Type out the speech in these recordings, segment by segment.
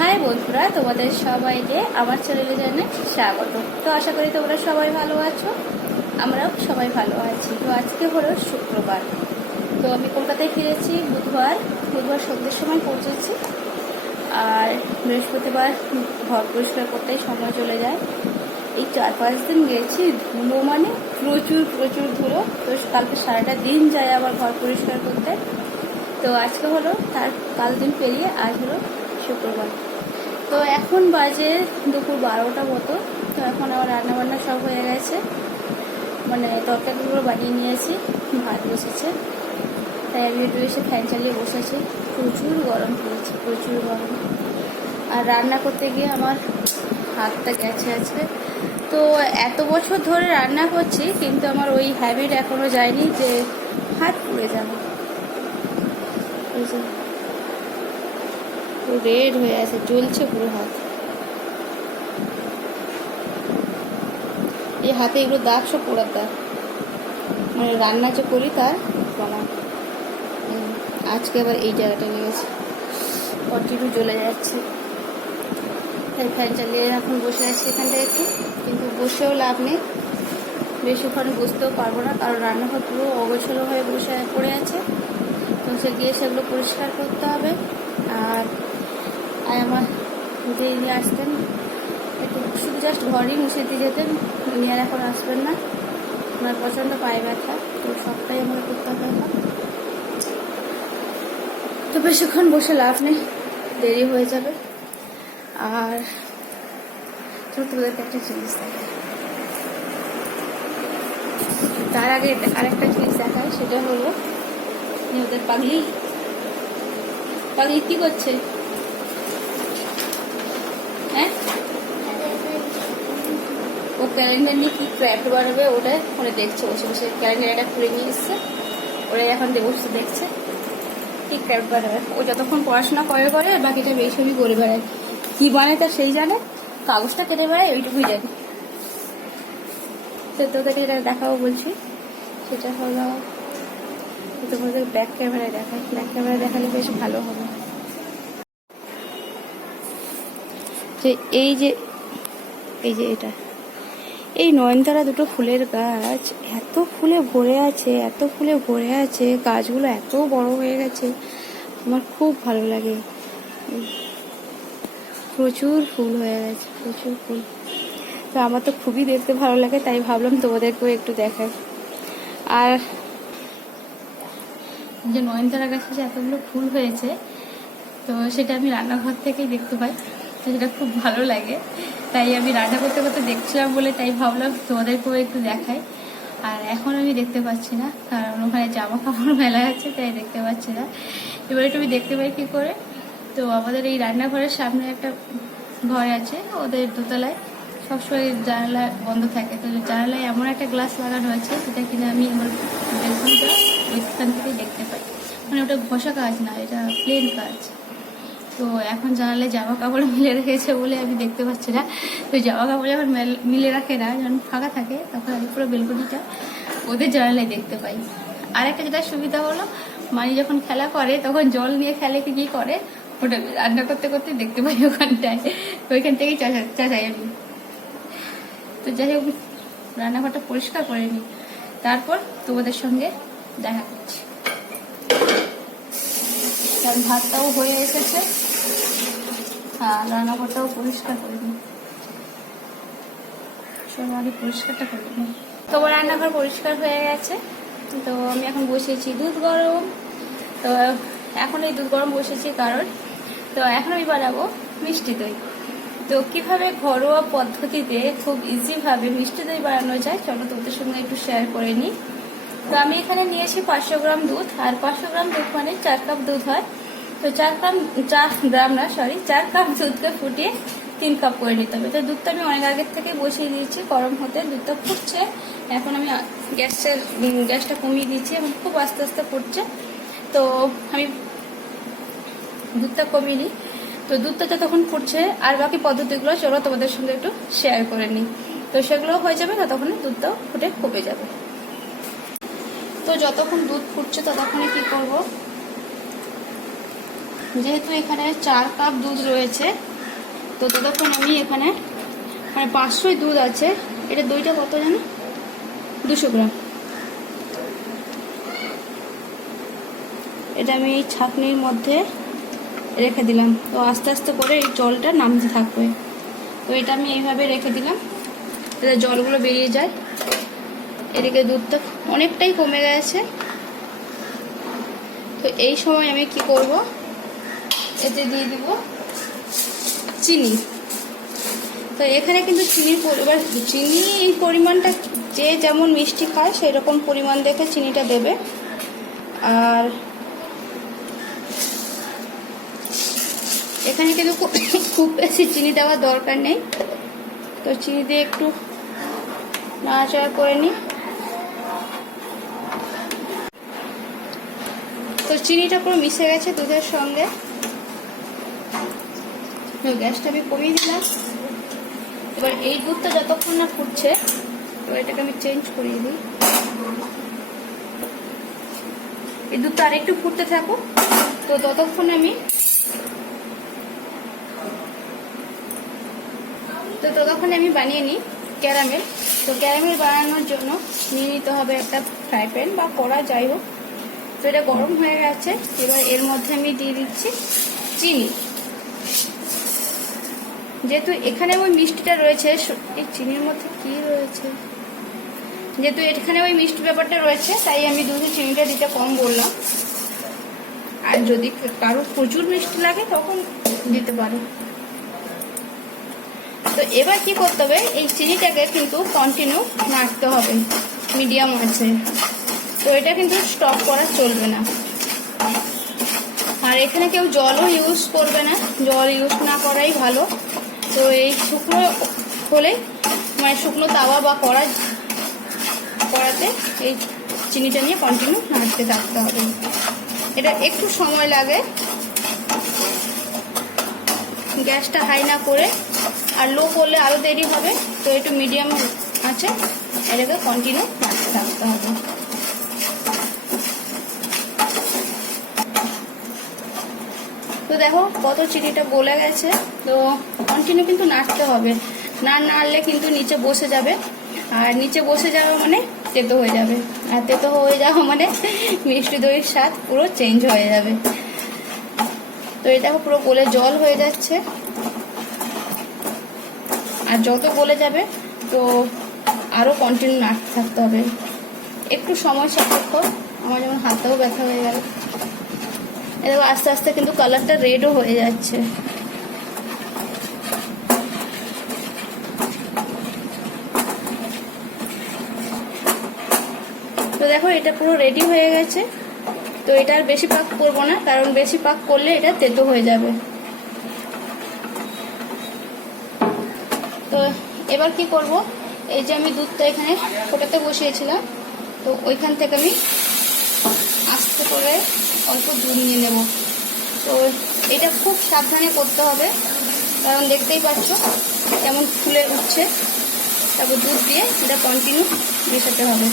High বন্ধুরা, তোমাদের সবাইকে আমার চ্যানেলে জানাই স্বাগত। তো আশা করি তোমরা সবাই ভালো আছো, আমরাও সবাই ভালো আছি। তো আজকে হলো শুক্রবার, তো আমি কলকাতায় ফিরেছি বুধবার সন্ধ্যের সময় পৌঁছেছি। আর বৃহস্পতিবার ঘর পরিষ্কার করতেই সময় চলে যায়। এই 4-5 দিন গেছি, ধুলো মানে প্রচুর প্রচুর ধুলো। তো কালকে সারাটা দিন যায় আবার ঘর পরিষ্কার করতে। তো আজকে হলো তার কাল দিন পেরিয়ে আজ হলো শুক্রবার। তো এখন বাজে দুপুর 12টা মতো। তো এখন আমার রান্নাবান্না সব হয়ে গেছে, মানে তরকারিগুলো বানিয়ে নিয়েছি, ভাত বসেছে। তাই আমি একটু এসে ফ্যান চালিয়ে বসেছি। প্রচুর গরম পড়েছে, প্রচুর গরম। আর রান্না করতে গিয়ে আমার হাতটা গেছে আজকে। তো এত বছর ধরে রান্না করছি, কিন্তু আমার ওই হ্যাবিট এখনও যায়নি যে হাত পুড়ে যাবে। রেড হয়ে আছে, জ্বলছে পুরো হাত। এই হাতে এগুলো দাগ সব পোড়ার দাগ, মানে রান্না যে করি তার প্রমাণ। আজকে আবার এই জায়গাটা লেগেছে, কন্টিনিউ জ্বলে যাচ্ছে। তাই ফ্যান চালিয়ে এখন বসে আছি এখানটা একটু, কিন্তু বসেও লাভ নেই, বেশিক্ষণ বসতেও পারবো না, কারণ রান্নাঘর পুরো অগোছলো হয়ে বসে পড়ে আছে। তো সে গিয়ে সেগুলো পরিষ্কার করতে হবে। আর আমার দিয়ে নিয়ে আসতেন, একটু শুধু জাস্ট ঘরেই মুছে দিয়ে যেতেন, উনি আর এখন আসবেন না। ওনার প্রচণ্ড পায়ে ব্যথা, তো সবটাই আমরা করতে হবে এখন। তো বেশিক্ষণ বসে লাভ নেই, দেরি হয়ে যাবে। আর তোমাদেরকে একটা জিনিস দেখায়, তার আগে আরেকটা জিনিস দেখায়, সেটা হলো ওদের পাগলি কি করছে? হ্যাঁ, ও ক্যালেন্ডার নিয়ে কি ক্র্যাফট বানাবে ওটা ওরা দেখছে বসে বসে। ক্যালেন্ডারটা খুলে নিয়ে এসছে, ওরা এখন বসে দেখছে কি ক্র্যাফট বানাবে। ও যতক্ষণ পড়াশোনা করে বাকিটা বেশি করে বেড়ায়। কি বানায় তা সেই জানে, কাগজটা কেটে বেড়ায় ওইটুকুই জানে। তো তোদেরকে এটা দেখাবো বলছি, সেটা হলো তোমাদের ব্যাক ক্যামেরায় দেখায়। ব্যাক ক্যামেরায় দেখালে বেশ ভালো হবে। যে এই যে এটা, এই নয়নতারা দুটো ফুলের গাছ, এত ফুলে ভরে আছে, গাছগুলো এত বড় হয়ে গেছে, আমার খুব ভালো লাগে। প্রচুর ফুল হয়ে গেছে, প্রচুর ফুল। তো আমার তো খুবই দেখতে ভালো লাগে, তাই ভাবলাম তোমাদেরকেও একটু দেখাই। আর যে নয়নতারা গাছে যে এতগুলো ফুল হয়েছে, তো সেটা আমি রান্নাঘর থেকেই দেখতে পাই, তো সেটা খুব ভালো লাগে। তাই আমি রান্না করতে করতে দেখছিলাম বলে তাই ভাবলাম তোমাদেরকেও একটু দেখাই। আর এখন আমি দেখতে পাচ্ছি না, কারণ ওখানে জামা কাপড় মেলা আছে, তাই দেখতে পাচ্ছি না। এবার একটু আমি দেখতে পাই কি করে। তো আমাদের এই রান্নাঘরের সামনে একটা ঘর আছে, ওদের দোতলায় সবসময় জানালা বন্ধ থাকে। তো জানালায় এমন একটা গ্লাস লাগানো আছে, যেটা কিনা আমি আমার বেলকনিটা ওইখান থেকেই দেখতে পাই। মানে ওটা ঘষা কাজ না, এটা প্লেন কাজ। তো এখন জানালায় জামা কাপড় মিলে রেখেছে বলে আমি দেখতে পাচ্ছি না। তো জামা কাপড় যখন মিলে রাখে না, যখন ফাঁকা থাকে, তখন আমি পুরো বেলকনিটা ওদের জানালায় দেখতে পাই। আর একটা যেটা সুবিধা হলো, মানি যখন খেলা করে তখন জল নিয়ে খেলে কি করে, ওটা রান্না করতে করতে দেখতে পাই ওখানটায়। তো ওইখান থেকেই চাচাই আমি। তো যাই হোক, রান্নাঘরটা পরিষ্কার করে নিই, তারপর তোমাদের সঙ্গে দেখা করছি। কারণ ভাতটাও হয়ে এসেছে, হ্যাঁ রান্নাঘরটাও পরিষ্কার করে নিই, সব আগে পরিষ্কারটা করে নিই। তোমার রান্নাঘর পরিষ্কার হয়ে গেছে। তো আমি এখন বসিয়েছি দুধ গরম। তো এখন এই দুধ গরম বসেছি কারণ, তো এখন আমি বানাবো মিষ্টি দই। তো কীভাবে ঘরোয়া পদ্ধতিতে খুব ইজিভাবে মিষ্টি দই বানানো যায়, চলো তোমাদের সঙ্গে একটু শেয়ার করে নিই। তো আমি এখানে নিয়েছি 500 গ্রাম দুধ। আর 500 গ্রাম দুধ মানে 4 কাপ দুধ হয়। তো 4 কাপ দুধকে ফুটিয়ে 3 কাপ করে নিতে হবে। তো দুধটা আমি অনেক আগের থেকে বসিয়ে দিয়েছি গরম হতে, দুধটা ফুটছে। এখন আমি গ্যাসটা কমিয়ে দিয়েছি, এখন খুব আস্তে আস্তে ফুটছে। তো আমি দুধটা কমিয়ে নিই। তো দুধটা যতক্ষণ ফুটছে, আর বাকি পদ্ধতিগুলো চলো তোমাদের সঙ্গে একটু শেয়ার করে নিই। তো সেগুলো হয়ে যাবে, ততক্ষণে দুধটাও ফুটে কমে যাবে। তো যতক্ষণ দুধ ফুটছে ততক্ষণে কি করব, যেহেতু এখানে 4 কাপ দুধ রয়েছে, তো ততক্ষণ আমি এখানে মানে 500 দুধ আছে। এটা দইটা কত জানো? 200 গ্রাম। এটা আমি এই ছাঁকনির মধ্যে রেখে দিলাম। তো আস্তে আস্তে করে এই জলটা নামতে থাকবে। তো এটা আমি এইভাবে রেখে দিলাম যাতে জলগুলো বেরিয়ে যায়। এদিকে দুধটা অনেকটাই কমে গেছে। তো এই সময় আমি কি করব, এতে দিয়ে দিব চিনি। তো এখানে কিন্তু চিনির পরিমাণটা যে যেমন মিষ্টি খায় সেই রকম পরিমাণ দেখে চিনিটা দেবে। আর এখানে কিন্তু খুব বেশি চিনি দেওয়ার দরকার নেই। তো চিনি দিয়ে একটু নাড়াচাড়া করে নিই। তো চিনিটা পুরো মিশে গেছে দুধের সঙ্গে। গ্যাসটা আমি কমিয়ে দিলাম। এবার এই দুধটা যতক্ষণ না ফুটছে, তো এটাকে আমি চেঞ্জ করিয়ে দিই। এই দুধটা আরেকটু ফুটতে থাকুক। তো ততক্ষণ আমি বানিয়ে নিই ক্যারামেল। তো ক্যারামেল বানানোর জন্য নিয়ে নিতে হবে একটা ফ্রাই প্যান বা কড়া, যাই হোক। তো এটা গরম হয়ে গেছে। এবার এর মধ্যে আমি দিয়ে দিচ্ছি চিনি। যেহেতু এখানে ওই মিষ্টিটা রয়েছে, এই চিনির মধ্যে কি রয়েছে, যেহেতু এখানে ওই মিষ্টি ব্যাপারটা রয়েছে, তাই আমি দুধে চিনিটা দিতে কম বললাম। আর যদি কারো প্রচুর মিষ্টি লাগে তখন দিতে পারো। তো এবার কি করতে হবে, এই চিনিটাকে কিন্তু কন্টিনিউ নাড়তে হবে মিডিয়াম আছে। তো এটা কিন্তু স্টপ করা চলবে না। আর এখানে কেউ জলও ইউজ করবে না, জল ইউজ না করাই ভালো। তো এই শুকনো হলে মানে শুকনো তাওয়া বা কড়াতে এই চিনিটা নিয়ে কন্টিনিউ নাড়তে থাকতে হবে। এটা একটু সময় লাগে। গ্যাসটা হাই না করে, আর লো করলে আরও দেরি হবে। তো একটু মিডিয়াম আছে, এটাকে কন্টিনিউ নাড়তে থাকতে হবে। তো দেখো কত চিনিটা গলে গেছে। তো কন্টিনিউ কিন্তু নাড়তে হবে, না নাড়লে কিন্তু নিচে বসে যাবে। আর নিচে বসে যাওয়া মানে তেতো হয়ে যাবে, আর তেতো হয়ে যাওয়া মানে মিষ্টি দইয়ের স্বাদ পুরো চেঞ্জ হয়ে যাবে। তো এটা পুরো গলে জল হয়ে যাচ্ছে। আর যত গলে যাবে তো আরও কন্টিনিউ নাড়তে থাকতে হবে। একটু সময় সাপেক্ষ। আমার যেমন হাতেও ব্যথা হয়ে গেল। এবার আস্তে আস্তে কিন্তু কালারটা রেডও হয়ে যাচ্ছে। তো দেখো এটা পুরো রেডি হয়ে গেছে। তো এটা আর বেশি পাক করবো না, কারণ বেশি পাক করলে এটা তেতো হয়ে যাবে। তো এবার কি করব, এই যে আমি দুধটা এখানে ফোটাতে বসিয়েছিলাম, তো ওইখান থেকে আমি আস্তে করে অল্প দুধ নিয়ে নেব। তো এটা খুব সাবধানে করতে হবে, কারণ দেখতেই পাচ্ছ কেমন ফুলে উঠছে। তারপর দুধ দিয়ে এটা কন্টিনিউ মেশাতে হবে।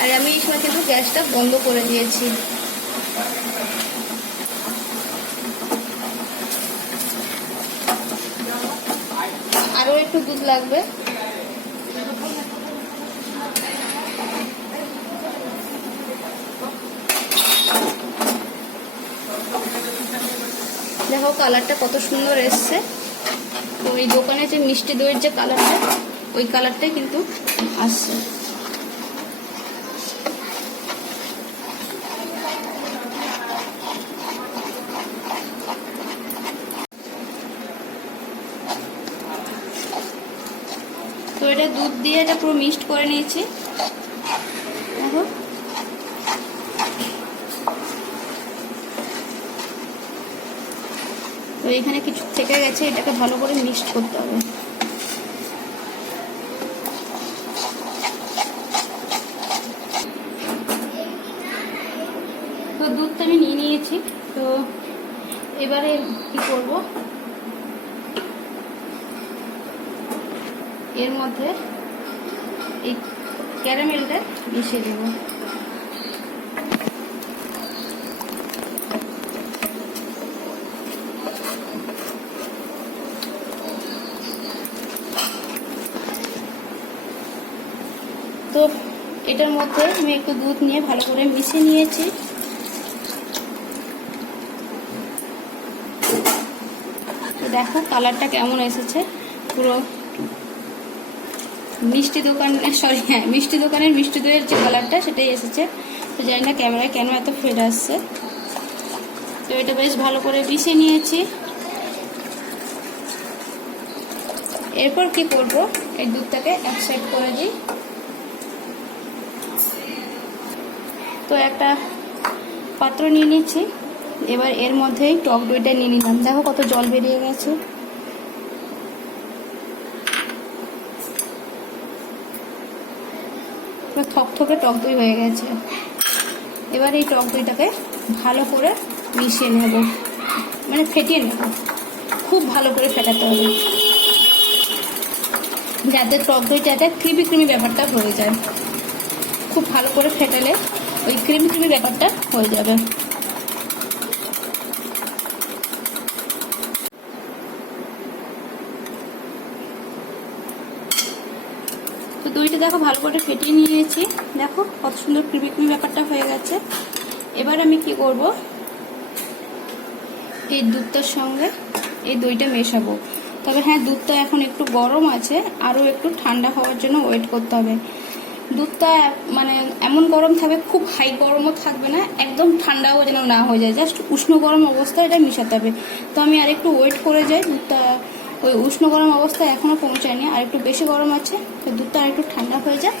আর আমি এই সময় কিন্তু গ্যাসটা বন্ধ করে দিয়েছি। আরও একটু দুধ লাগবে। দেখো কালারটা কত সুন্দর এসছে। তো এই দোকানে যে মিষ্টি দইয়ের যে কালারটা, ওই কালারটাই কিন্তু আসছে। তো এটা দুধ দিয়ে এটা পুরো মিক্সড করে নিয়েছি। দেখো তো এখানে কিছু থেকে গেছে, এটাকে ভালো করে মিক্সড করতে হবে। তো দুধটা আমি নিয়ে নিয়েছি। তো এবারে কি করব, এর মধ্যে এই ক্যারামেলটা মিশিয়ে দেব। তো এটার মধ্যে আমি একটু দুধ নিয়ে ভালো করে মিশিয়ে নিয়েছি। তো দেখো কালারটা কেমন এসেছে, পুরো মিষ্টি দোকানের মিষ্টি দোকানের মিষ্টি দইয়ের যে কালারটা সেটাই এসেছে। তো জানি না ক্যামেরায় কেন এত ফেড আসছে। তো এটা বেশ ভালো করে মিশিয়ে নিয়েছি। এরপর কি করব, এই দুধটাকে এক সাইড করে দিই। তো একটা পাত্র নিয়ে নিচ্ছি, এবার এর মধ্যেই টক দইটা নিয়ে নিলাম। দেখো কত জল বেরিয়ে গেছে। থকথকে টক দই হয়ে গেছে। এবার এই টক দইটাকে ভালো করে মিশিয়ে নেব, মানে ফেটিয়ে নেব। খুব ভালো করে ফেটাতে হবে যাতে টক দইটাতে ক্রিমি ক্রিমি ব্যাপারটা হয়ে যায়। খুব ভালো করে ফেটালে ওই ক্রিমি ক্রিমি ব্যাপারটা হয়ে যাবে। তো দইটা দেখো ভালো করে ফেটিয়ে নিয়েছি। দেখো কত সুন্দর ক্রিমি ক্রিমি ব্যাপারটা হয়ে গেছে। এবার আমি কি করব, এই দুধটার সঙ্গে এই দইটা মেশাবো। তবে হ্যাঁ, দুধটা এখন একটু গরম আছে, আরও একটু ঠান্ডা হওয়ার জন্য ওয়েট করতে হবে। দুধটা মানে এমন গরম থাকবে, খুব হাই গরমও থাকবে না, একদম ঠান্ডাও যেন না হয়ে যায়, জাস্ট উষ্ণ গরম অবস্থায় এটা মিশাতে হবে। তো আমি আর একটু ওয়েট করে যাই। দুধটা ওই উষ্ণ গরম অবস্থায় এখনও পৌঁছায়নি, আর একটু বেশি গরম আছে। তো দুধটা আর একটু ঠান্ডা হয়ে যায়,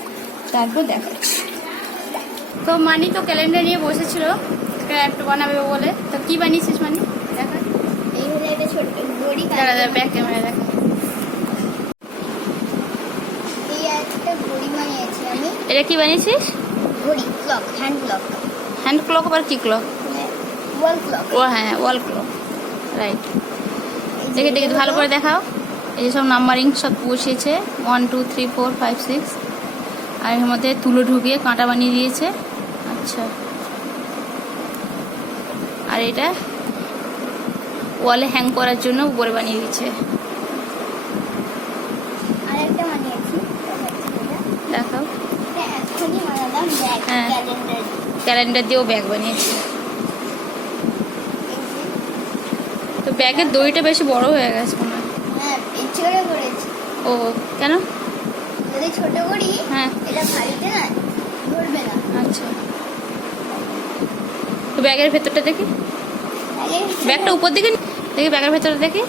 তারপর দেখাচ্ছি। তো মানি তো ক্যালেন্ডার নিয়ে বসেছিল একটু বানাবে বলে। তো কি বানিয়েছিস মানি? দেখা এই হলো একটা ছোট বড়ি। ব্যাক ক্যামেরা দেখা। এই একটা বড়ি বানিয়েছি আমি। এটা কি বানিয়েছিস? ঘড়ি, clock, hand clock. Hand clock আবার কি ক্লক? Wall clock. ও হ্যাঁ, ওয়াল ক্লক, রাইট। দেখে দেখে ভালো করে দেখাও। এই সব নাম্বারিং সব বসিয়েছে, 1 2 3 4 5 6। আর এর মধ্যে তুলো ঢুকিয়ে কাঁটা বানিয়ে দিয়েছে। আচ্ছা, আর এটা ওয়ালে হ্যাং করার জন্য উপরে বানিয়ে দিয়েছে। আরেকটা বানিয়েছি, দেখাও। এটা এখনই বানালাম, ব্যাগ, হ্যাঁ। ক্যালেন্ডার। ক্যালেন্ডার দিয়েও ব্যাগ বানিয়েছে। তো ব্যাগের দইটা বেশি বড় হয়ে গেছে মনে হয়। হ্যাঁ, ইচ্ছে করে করেছি। ও কেন? যদি ছোট করি, হ্যাঁ। এটা ভারীতে না ধরবে না। আচ্ছা, তো ব্যাগের ভেতরটা দেখি। ব্যাগটা উপর দিকে দেখি, ব্যাগের ভেতরটা দেখি।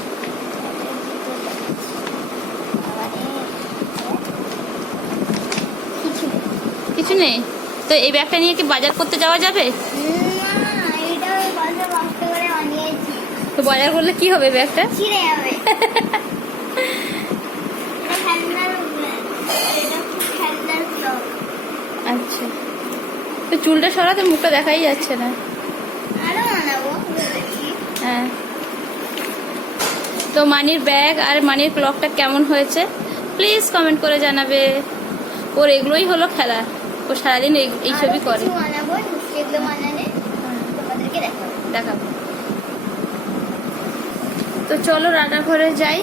কিছু নেই। তো এই ব্যাগটা নিয়ে কি বাজার করতে যাওয়া যাবে? না, এটা ওই কত কষ্ট করে বানিয়েছি। তো বাজার করলে কি হবে ব্যাগটা? ছিঁড়ে যাবে। এটা হ্যান্ডার, এটা হ্যান্ডার ক্লক। আচ্ছা, তো চুলটা সরাতে মুখটা দেখাই যাচ্ছে না। আরো বানাবো ভেবেছি। হ্যাঁ। তো মানির ব্যাগ আর মানির ক্লকটা কেমন হয়েছে প্লিজ কমেন্ট করে জানাবে। ওর এগুলোই হলো খেলা, ও সারাদিন এই ছবি করে। আরো কিছু বানাবো, সেগুলো বানালে তোমাদেরকে দেখাবো। তো চলো রান্নাঘরে যাই।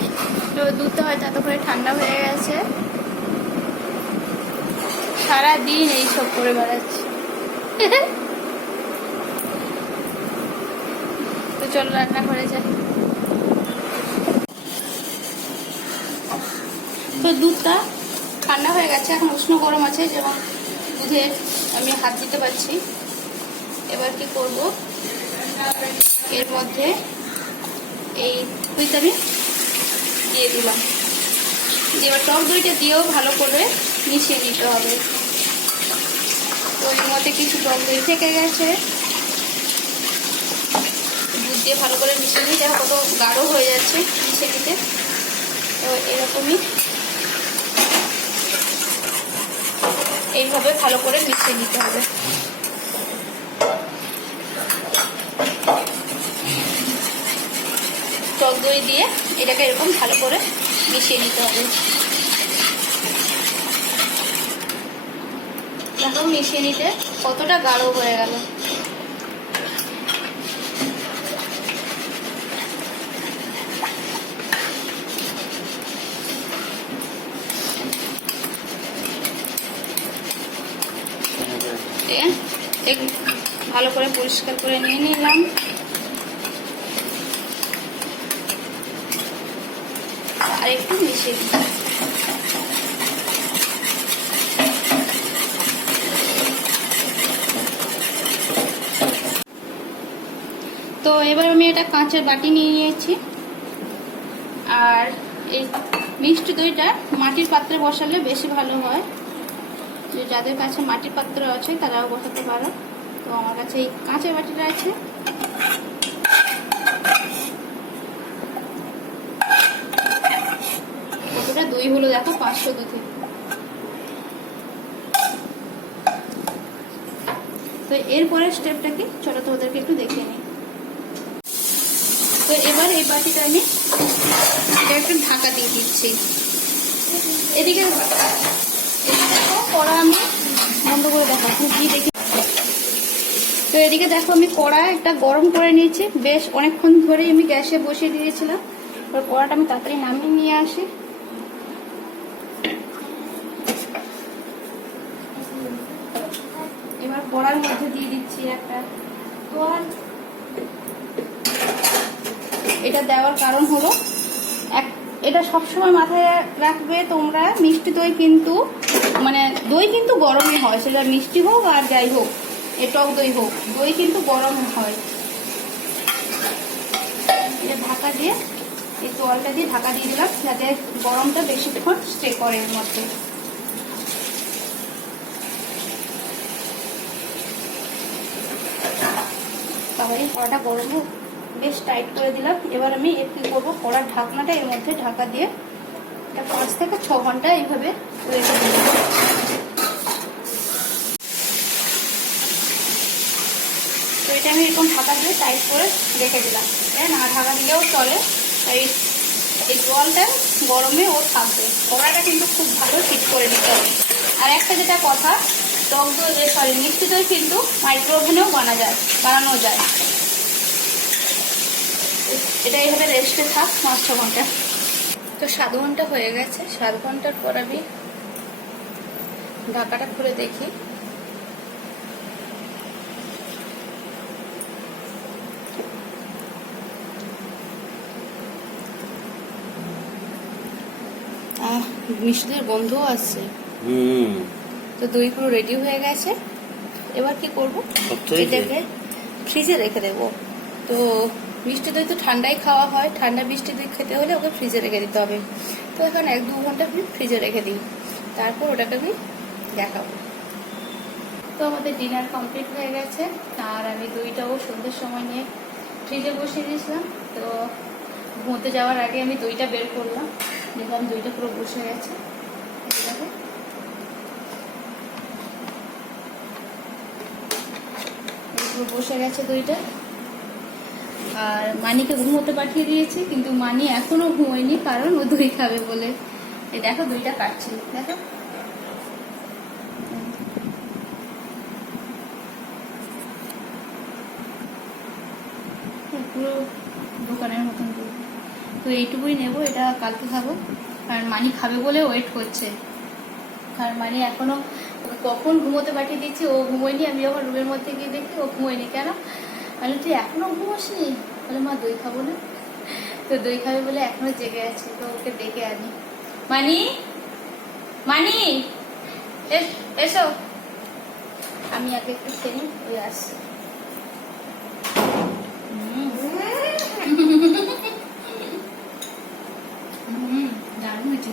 তো দুধটা হয়তো এতক্ষণে ঠান্ডা হয়ে গেছে। সারাদিন এইসব করে বেড়াচ্ছি। তো চলো রান্নাঘরে যাই। তো দুধটা ঠান্ডা হয়ে গেছে, এখন উষ্ণ গরম আছে, যেমন দুধে আমি হাত দিতে পারছি। এবার কি করব, এর মধ্যে এই দুধটা আমি দিয়ে দিলাম। এবার টক দইটা দিয়েও ভালো করে মিশিয়ে নিতে হবে। তো এর মধ্যে কিছু টক দই থেকে গেছে, দুধ দিয়ে ভালো করে মিশিয়ে নিই। দেখো কত গাঢ় হয়ে যাচ্ছে মিশিয়ে নিতে। তো এরকমই এইভাবে ভালো করে মিশিয়ে নিতে হবে। টক দই দিয়ে এটাকে এরকম ভালো করে মিশিয়ে নিতে হবে। দেখো মিশিয়ে নিতে কতটা গাঢ় হয়ে গেল। ভালো করে পরিষ্কার করে নিয়ে নিলাম। আর একটু মিশিয়ে দিই। তো এবার আমি এটা কাঁচের বাটি নিয়ে নিয়েছি। আর এই মিষ্টি দইটা মাটির পাত্রে বসালে বেশি ভালো হয়। যে যাদের কাছে মাটির পাত্র আছে তারাও বসাতে পারো। তো আমার কাছে এই কাঁচের বাটিটা আছে। কতটা দই হলো দেখো, 500 দুধে। তো এরপরের স্টেপটা কি, চলো তোমাদেরকে একটু দেখিয়ে নিই। তো এবার এই বাটিটা আমি একটু ঢাকা দিয়ে দিচ্ছি। এদিকে কড়া আমি বন্ধ করে দেখাচ্ছি কি দেখি। তো এদিকে দেখো আমি কড়া একটা গরম করে নিয়েছি, বেশ অনেকক্ষণ ধরে আমি গ্যাসে বসিয়ে দিয়েছিলাম। এবার কড়াটা আমি তাড়াতাড়ি নামিয়ে নিয়ে আসি। এবার কড়ার মধ্যে দিয়ে দিচ্ছি একটা তোয়াল। এটা দেওয়ার কারণ হলো এটা সবসময় মাথায় রাখবে তোমরা, মিষ্টি দই কিন্তু মানে দই কিন্তু গরমই হয়, সেটা মিষ্টি হোক আর যাই হোক, টক দই হোক, দই কিন্তু গরম হয়। এটা ঢাকা দিয়ে এই তোয়ালটা দিয়ে ঢাকা দিয়ে দিলাম যাতে গরমটা বেশিক্ষণ স্টে করে এর মধ্যে। তাহলে কড়াটা গরম হোক, বেশ টাইট করে দিলাম। এবার আমি কি করবো, কড়ার ঢাকনাটা এর মধ্যে ঢাকা দিয়ে 5 থেকে 6 ঘন্টা এইভাবে রেখে দেব। তো এটা আমি এরকম ঢাকা দিয়ে টাইট করে রেখে দিলাম। না ঢাকা দিলেও চলে, তাই এই জলটা গরমে ও থাকবে। কড়াটা কিন্তু খুব ভালো হিট করে নিতে হবে। আর একটা যেটা কথা, টক দই মিষ্টি দই কিন্তু মাইক্রো ওভেনেও বানানো যায়। এটা এইভাবে রেস্টে থাক 5-6 ঘন্টা। তো 7 ঘন্টা হয়ে গেছে। 7 ঘন্টার পর আমি ঢাকাটা খুলে দেখি। মিষ্টির গন্ধও আসছে। তো দই পুরো রেডি হয়ে গেছে। এবার কি করব, এটাকে ফ্রিজে রেখে দেবো। তো মিষ্টি দই তো ঠান্ডাই খাওয়া হয়, ঠান্ডা মিষ্টি দই খেতে হলে ওকে ফ্রিজে রেখে দিতে হবে। তো এখন 1-2 ঘন্টা আমি ফ্রিজে রেখে দিই, তারপর ওটাকে আমি দেখাবো। তো আমাদের ডিনার কমপ্লিট হয়ে গেছে। আর আমি দইটাও সন্ধ্যের সময় নিয়ে ফ্রিজে বসিয়ে দিয়েছিলাম। তো ঘুমোতে যাওয়ার আগে আমি দইটা বের করলাম, দেখলাম দইটা পুরো বসে গেছে। বসে গেছে দইটা। আর মানিকে ঘুমোতে পাঠিয়ে দিয়েছি, কিন্তু মানি এখনো ঘুমোয়নি, কারণ ও দই খাবে বলে। এই দেখো দইটা কাটছি, দেখো পুরো দোকানের মতন দই। তো এইটুকুই নেবো, এটা কালকে খাবো। কারণ মানি খাবে বলে ওয়েট করছে। কারণ মানি এখনো কখন ঘুমোতে পাঠিয়ে দিচ্ছি, ও ঘুমোয়নি। আমি যখন রুমের মধ্যে গিয়ে দেখি ও ঘুমোয়নি। কেন মানে তুই এখনো ঘুমোসনি? বলে মা দই খাবো না। তো দই খাবে বলে এখনো জেগে আছে। তো ওকে ডেকে আনি। মানি, মানি এসো। আমি আগে একটু খেয়ে নিই, ওই আসছে। দারুণ হয়েছে।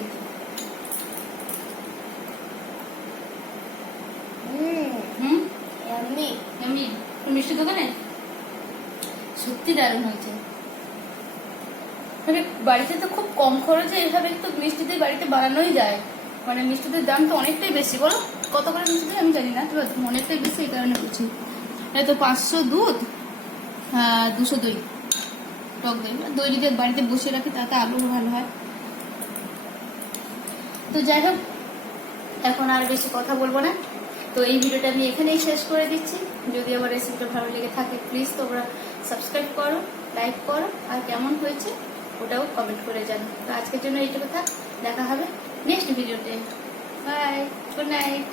মিষ্টি দোকানে সত্যি দারুণ হয়েছে। মানে বাড়িতে তো খুব কম খরচে এইভাবে তো মিষ্টি দই বাড়িতে বানানোই যায়। মানে মিষ্টি দইয়ের দাম তো অনেকটাই বেশি। বলো কত করে মিষ্টি দই আমি জানি না, তবে অনেকটাই বেশি, এই কারণে বুঝি। এই তো 500 দুধ, 200 দই, টক দই। দই যদি বাড়িতে বসিয়ে রাখি তাতে আরো ভালো হয়। তো যাই হোক, এখন আর বেশি কথা বলবো না। তো এই ভিডিওটা আমি এখানেই শেষ করে দিচ্ছি। যদি আমার রেসিপিটা ভালো লেগে থাকে প্লিজ তোমরা সাবস্ক্রাইব করো, লাইক করো, আর কেমন হয়েছে ওটাও কমেন্ট করে জানো। তো আজকের জন্য এইটুকু থাক, দেখা হবে নেক্সট ভিডিওতে। Bye, good night.